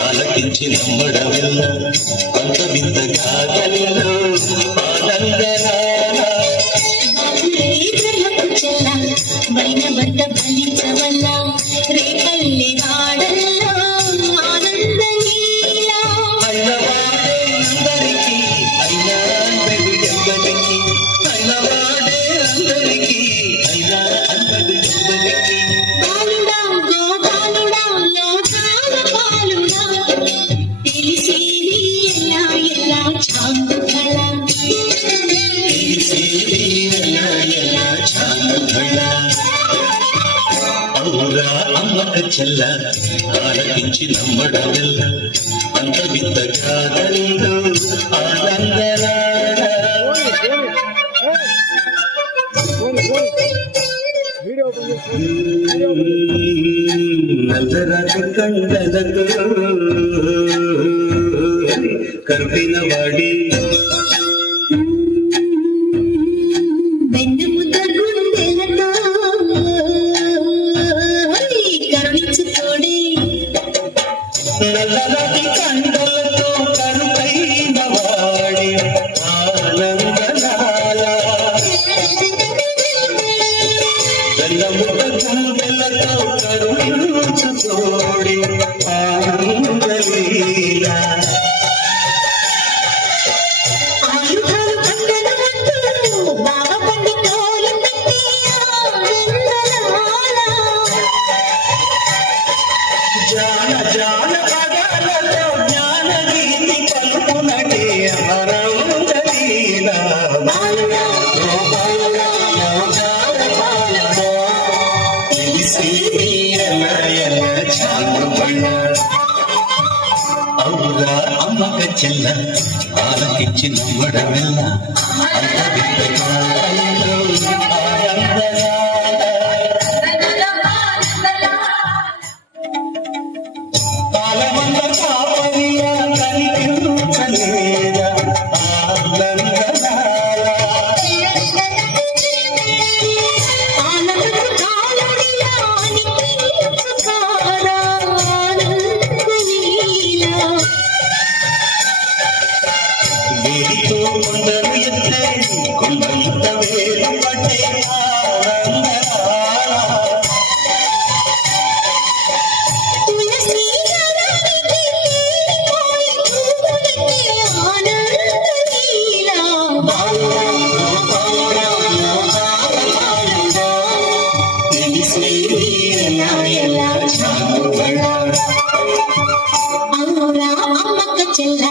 ఆలకించి నమ్మడమిల్ల అంత వింతగా గనిలో ఆనందనాల బలిన బద్ద బలించవల్ల రేపల్లె వాడల్లో ఆనంద లీలా అయినవాడే అందరికీ అయినా అందడు ఎవ్వరికి అయినవాడే అందరికీ అయినా అందడు ఎవ్వరికి బాలుడా గోపాలుడా లోకాల పాలుడా తెలిసేది ఎలా ఎలా చాంగుకళ తెలిసేది ఎలా ఎలా చాంగుకళ అవురా అమ్మక చెల్ల ఆలకించి నమ్మడమిల్ల అంత వింత కాదనిలో ఆనందనాడ నల్లరాజు కండలకు కరుపిన వాడి వెన్నెముద్ద గుండెలతో కరుణించుకోడే నల్లరాజు కండలతో కరుపైన వాడి ఆనందనాల వెన్నముద్ద గుండెలతో కరుణించుకోడి ఆనందలీలా ఆయుధాలు పట్టణమంటూ బావ పండితోలు పెట్టి ఆనందనాల జాన జాన పదాలతో జ్ఞాన గీతి పలుకునటే అమరౌందలీలా బాలుడా గోపాలుడా లోకాల పాలుడా తెలిసేది ఎలా ఎలా చాలుబళ్ళ అవురా అమ్మక చెల్ల ఆలకించి నమ్మడమిల్ల అంత వింతకాలలో ఆనందనాల పాలమంద కాపరియా కనిపించలేదా ఆనందనాల ఆనంద కాలడిలా నిత్యించుకారా ఆనంద లీలా వేడితో కొండలు ఎత్తే కొండంత వేలు పట్టే ఆనందనాల తులసి దళానికి పోయి పూలకి ఆనంద లీలా బాలుడా గోపాలుడా లోకాల పాలుడా తెలిసేది ఎలా ఎలా చాలుబళ్ళ అవురా అమ్మక చెల్ల